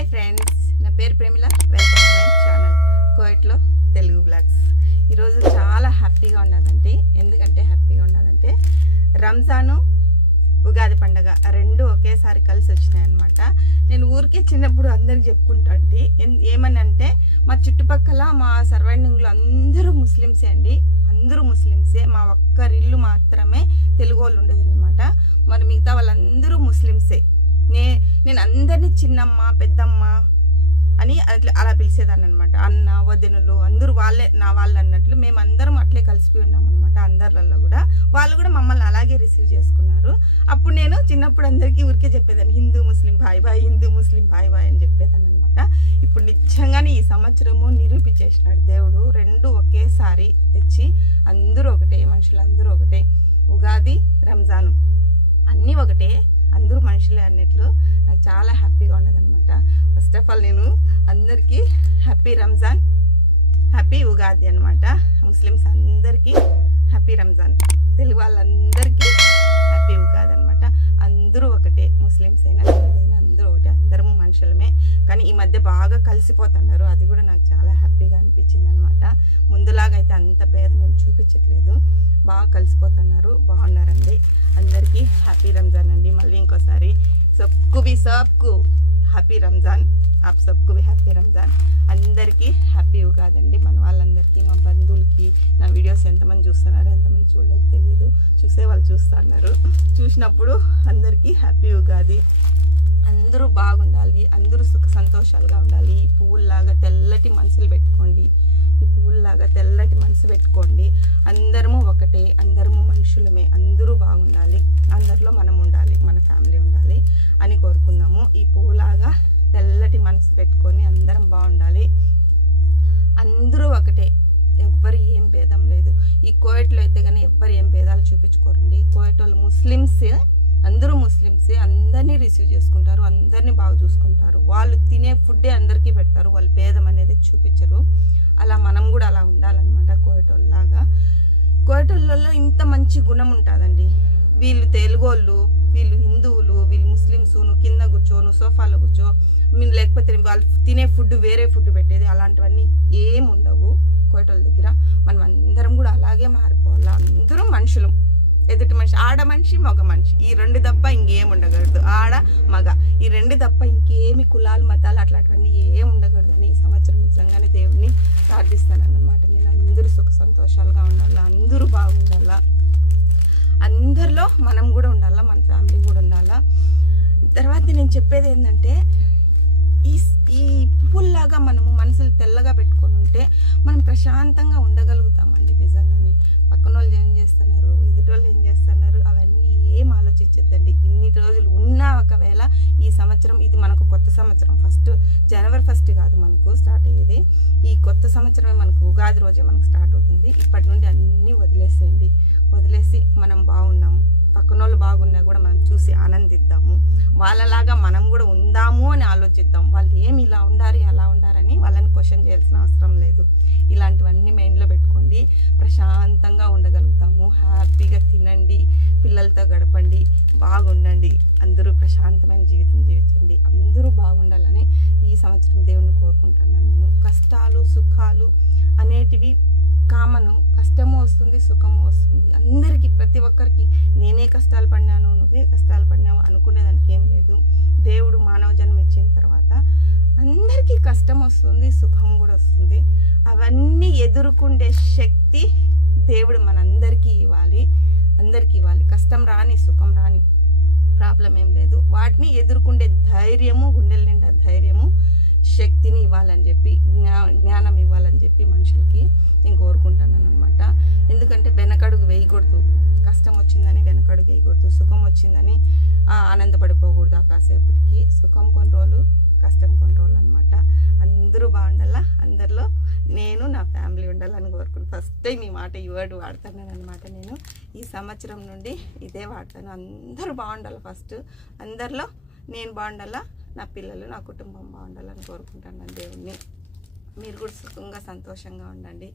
Hi friends నా పేరు Premila. Welcome to my channel కోయట్లో Telugu blogs ఈరోజు చాలా హ్యాపీగా ఉన్నదండి ఎందుకంటే హ్యాపీగా ఉన్నదంటే రంజాను ఉగాది పండగ. రెండు ఒకేసారి కలిసి వచ్చినాయి అనమాట నేను ఊరికే చిన్నప్పుడు అందరికి చెప్పుకుంటా అంటే ఎన్- ఏమని అంటే మా చుట్టుపక్కల మా సరౌండింగ్లో అందరూ ముస్లిమ్సే అండి. అందరూ ముస్లిమ్సే. మా ఒక్కరిల్లు మాత్రమే తెలుగు వాళ్ళు ఉండేది అనమాట మరి మిగతా వాళ్ళందరూ ముస్లిమ్సే. నే నేను అందరినీ చిన్నమ్మ పెద్దమ్మ అని అట్లా అలా పిలిచేదాన్ని అనమాట అన్న వదినలు అందరూ వాళ్ళే నా వాళ్ళు అన్నట్లు మేమందరం అట్లే కలిసిపోయి ఉన్నాం అనమాట అందరిలో కూడా. వాళ్ళు కూడా మమ్మల్ని అలాగే రిసీవ్ చేసుకున్నారు. అప్పుడు నేను చిన్నప్పుడు అందరికీ ఊరికే చెప్పేదాన్ని హిందూ ముస్లిం బాయ్ బాయ్ హిందూ ముస్లిం బాయ్ బాయ్ అని చెప్పేదాన్ని అనమాట ఇప్పుడు నిజంగానే ఈ సంవత్సరము నిరూపించేసినాడు దేవుడు. రెండు ఒకేసారి తెచ్చి అందరూ ఒకటే మనుషులందరూ ఒకటే. ఉగాది రంజాను అన్నీ ఒకటే. అందరూ అన్నిట్లో. నాకు చాలా హ్యాపీగా ఉండదనమాట ఫస్ట్ ఆఫ్ ఆల్ నేను అందరికీ హ్యాపీ రంజాన్ హ్యాపీ ఉగాది అనమాట ముస్లిమ్స్ అందరికీ హ్యాపీ రంజాన్. తెలుగు వాళ్ళందరికీ ఈ మధ్య బాగా కలిసిపోతున్నారు. అది కూడా నాకు చాలా హ్యాపీగా అనిపించింది అనమాట ముందులాగా అయితే అంత భేదం మేము చూపించట్లేదు. బాగా కలిసిపోతున్నారు. బాగున్నారండి. అందరికీ హ్యాపీ రంజాన్ అండి. మళ్ళీ ఇంకోసారి సబ్కు బి సబ్కు. హ్యాపీ రంజాన్. ఆప్ సబ్కు బి హ్యాపీ రంజాన్. అందరికీ హ్యాపీ ఉగాదండి. మన వాళ్ళందరికీ మా బంధువులకి. నా వీడియోస్ ఎంతమంది చూస్తున్నారో ఎంతమంది చూడలేదు తెలియదు చూసే వాళ్ళు చూస్తున్నారు. చూసినప్పుడు అందరికీ హ్యాపీ ఉగాది. అందరూ బాగుండాలి అందరూ సుఖ సంతోషాలుగా ఉండాలి. ఈ పువ్వుల్లాగా తెల్లటి మనసులు పెట్టుకోండి. ఈ పువ్వుల్లాగా తెల్లటి మనసు పెట్టుకోండి. అందరము ఒకటే అందరము మనుషులమే అందరూ బాగుండాలి. అందరిలో మనం ఉండాలి మన ఫ్యామిలీ ఉండాలి అని కోరుకుందాము. ఈ పువ్వులాగా తెల్లటి మనసు పెట్టుకొని అందరం బాగుండాలి. అందరూ ఒకటే ఎవ్వరు ఏం భేదం లేదు. ఈ కోయట్లో అయితే కానీ ఎవ్వరు ఏం భేదాలు చూపించుకోరండి. కోయట్ వాళ్ళు ముస్లిమ్స్ రిసీవ్ చేసుకుంటారు అందరినీ బాగా చూసుకుంటారు. వాళ్ళు తినే ఫుడ్డే అందరికీ పెడతారు వాళ్ళు భేదం అనేది చూపించరు. అలా మనం కూడా అలా ఉండాలన్నమాట కోయటోళ్ళలాగా కోయటోళ్ళలో ఇంత మంచి గుణం ఉంటుందండి. వీళ్ళు తెలుగోళ్ళు వీళ్ళు హిందువులు వీళ్ళు ముస్లిమ్స్ నువ్వు కింద కూర్చో నువ్వు సోఫాలో కూర్చో మీరు లేకపోతే వాళ్ళు తినే ఫుడ్ వేరే ఫుడ్ పెట్టేది అలాంటివన్నీ ఏం ఉండవు కోయటోళ్ళ దగ్గర. మనం అందరం కూడా అలాగే మారిపోవాలి. అందరం మనుషులు. ఎదుటి మనిషి ఆడ మనిషి మగ మనిషి. ఈ రెండు తప్ప ఇంకేం ఉండకూడదు. ఆడ మగ. ఈ రెండు తప్ప ఇంకేమి కులాలు మతాలు అట్లాంటివన్నీ ఏం ఉండకూడదు అని ఈ సంవత్సరం నిజంగానే దేవుడిని ప్రార్థిస్తాను అన్నమాట నేను అందరూ సుఖ సంతోషాలుగా ఉండాలా అందరూ బాగుండాలా. అందరిలో మనం కూడా ఉండాలా మన ఫ్యామిలీ కూడా ఉండాలా. తర్వాత నేను చెప్పేది ఏంటంటే ఈ ఈ పువ్వుల్లాగా మనము మనసులు తెల్లగా పెట్టుకొని ఉంటే మనం ప్రశాంతంగా ఉండగలుగుతామండి నిజంగా పక్కన వాళ్ళు ఏం చేస్తున్నారు? ఎదుటోళ్ళు వాళ్ళు ఏం చేస్తున్నారు? అవన్నీ ఏం ఆలోచించద్దండి. ఇన్ని రోజులు ఉన్నా ఒకవేళ ఈ సంవత్సరం ఇది మనకు కొత్త సంవత్సరం. ఫస్ట్ జనవరి ఫస్ట్ కాదు మనకు స్టార్ట్ అయ్యేది. ఈ కొత్త సంవత్సరమే మనకు ఉగాది రోజే మనకు స్టార్ట్ అవుతుంది. ఇప్పటి నుండి అన్నీ వదిలేసేయండి. వదిలేసి మనం బాగున్నాము పక్కన వాళ్ళు బాగున్నా కూడా మనం చూసి ఆనందిద్దాము. వాళ్ళలాగా మనం కూడా ఉందాము అని ఆలోచిద్దాం. వాళ్ళు ఏమి ఇలా ఉండారు అలా ఉండారని వాళ్ళని క్వశ్చన్ చేయాల్సిన అవసరం లేదు. ఇలాంటివన్నీ ప్రశాంతంగా ఉండగలుగుతాము. హ్యాపీగా తినండి పిల్లలతో గడపండి బాగుండండి. అందరూ ప్రశాంతమైన జీవితం జీవించండి. అందరూ బాగుండాలని ఈ సంవత్సరం దేవుని కోరుకుంటున్నాను నేను. కష్టాలు సుఖాలు అనేటివి కామను కష్టము వస్తుంది సుఖము వస్తుంది. అందరికీ ప్రతి ఒక్కరికి నేనే కష్టాలు పడినాను నువ్వే కష్టాలు పడినావు అనుకునేదానికి ఏం లేదు. దేవుడు మానవ జన్మ ఇచ్చిన తర్వాత అందరికీ కష్టం వస్తుంది సుఖం కూడా వస్తుంది. అవన్నీ ఎదుర్కొండే శక్తి దేవుడు మనందరికీ ఇవ్వాలి అందరికీ ఇవ్వాలి. కష్టం రాని సుఖం రాని ప్రాబ్లం ఏం లేదు. వాటిని ఎదుర్కొండే ధైర్యము గుండెల నిండా ధైర్యము శక్తిని ఇవ్వాలని చెప్పి జ్ఞా జ్ఞానం ఇవ్వాలని చెప్పి మనుషులకి నేను కోరుకుంటున్నాను అనమాట ఎందుకంటే వెనకడుగు వేయకూడదు. కష్టం వచ్చిందని వెనకడుగు వేయకూడదు. సుఖం వచ్చిందని ఆనందపడిపోకూడదు ఆ కాసేపటికి. సుఖం కొన్ని రోజులు కష్టం కొన్ని రోజులు అనమాట అందరూ బాగుండాలా? అందరిలో నేను నా ఫ్యామిలీ ఉండాలని కోరుకుంటాను ఫస్ట్ టైం ఈ మాట ఈ వర్డ్ వాడుతున్నాను అనమాట నేను. ఈ సంవత్సరం నుండి ఇదే వాడతాను. అందరూ బాగుండాలి ఫస్ట్ అందరిలో నేను బాగుండాలా? నా పిల్లలు నా కుటుంబం బాగుండాలని కోరుకుంటాను దేవుణ్ణి. మీరు కూడా సుఖంగా సంతోషంగా ఉండండి.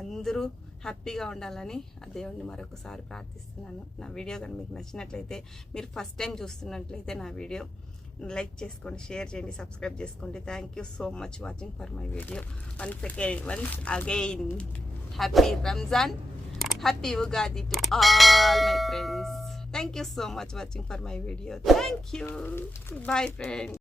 అందరూ హ్యాపీగా ఉండాలని ఆ దేవుణ్ణి మరొకసారి ప్రార్థిస్తున్నాను. నా వీడియో కానీ మీకు నచ్చినట్లయితే మీరు ఫస్ట్ టైం చూస్తున్నట్లయితే నా వీడియో లైక్ చేసుకోండి షేర్ చేయండి సబ్స్క్రైబ్ చేసుకోండి. Thank you so much watching for my video once again once again happy Ramzan happy Ugadi to all my friends thank you so much watching for my video thank you bye friends